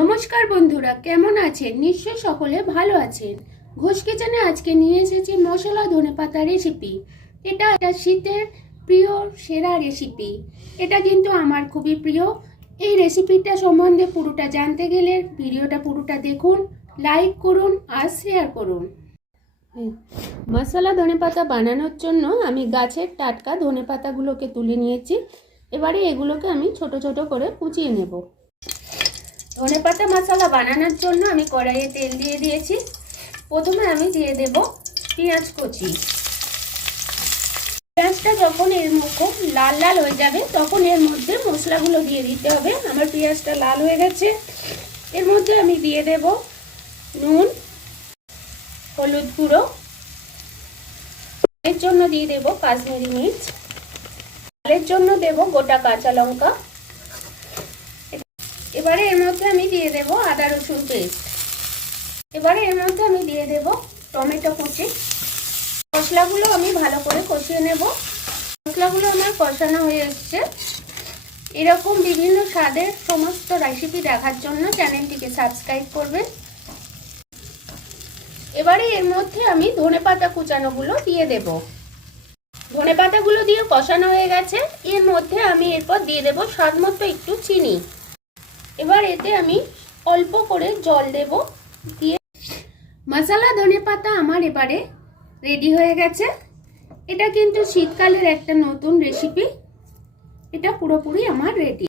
নমস্কার বন্ধুরা, কেমন আছেন? নিশ্চয়ই সকলে ভালো আছেন। ঘোষ কিচেনে আজকে নিয়ে এসেছি মশলা ধনেপাতা রেসিপি। এটা শীতের প্রিয় সেরা রেসিপি। এটা কিন্তু আমার খুবই প্রিয়। এই রেসিপিটা সম্বন্ধে পুরোটা জানতে গেলে ভিডিওটা পুরোটা দেখুন, লাইক করুন আর শেয়ার করুন। মশলা ধনেপাতা বানানোর জন্য আমি গাছের টাটকা ধনেপাতাগুলোকে তুলে নিয়েছি। এবারে এগুলোকে আমি ছোট ছোট করে কুচিয়ে নেব। ধনেপাতা মশলা বানানোর জন্য আমি কড়াইয়ে তেল দিয়ে দিয়েছি। প্রথমে আমি দিয়ে দেব পেঁয়াজ কুচি। পেঁয়াজটা যখন এর মুখো লাল লাল হয়ে যাবে তখন এর মধ্যে মশলাগুলো দিয়ে দিতে হবে। আমার পেঁয়াজটা লাল হয়ে গেছে। এর মধ্যে আমি দিয়ে দেব নুন, হলুদ গুঁড়ো, এর জন্য দিয়ে দেব কাশ্মীরি মির্চ, এর জন্য দেব গোটা কাঁচা লঙ্কা। এবারে এর মধ্যে আমি দিয়ে দেব আদা রসুন পেস্ট। এবারে এর মধ্যে আমি দিয়ে দেব টমেটো কুচি। মশলাগুলো আমি ভালো করে কষিয়ে নেব। মশলাগুলো আমার কষানো হয়ে এসছে। এরকম বিভিন্ন স্বাদের সমস্ত রেসিপি দেখার জন্য চ্যানেলটিকে সাবস্ক্রাইব করবেন। এবারে এর মধ্যে আমি ধনেপাতা কুচানোগুলো দিয়ে দেব। ধনেপাতাগুলো দিয়ে কষানো হয়ে গেছে। এর মধ্যে আমি এরপর দিয়ে দেব স্বাদ মতো একটু চিনি। এবার এতে আমি অল্প করে জল দেব। দিয়ে মশলা ধনেপাতা আমার এবারে রেডি হয়ে গেছে। এটা কিন্তু শীতকালের একটা নতুন রেসিপি। এটা পুরোপুরি আমার রেডি।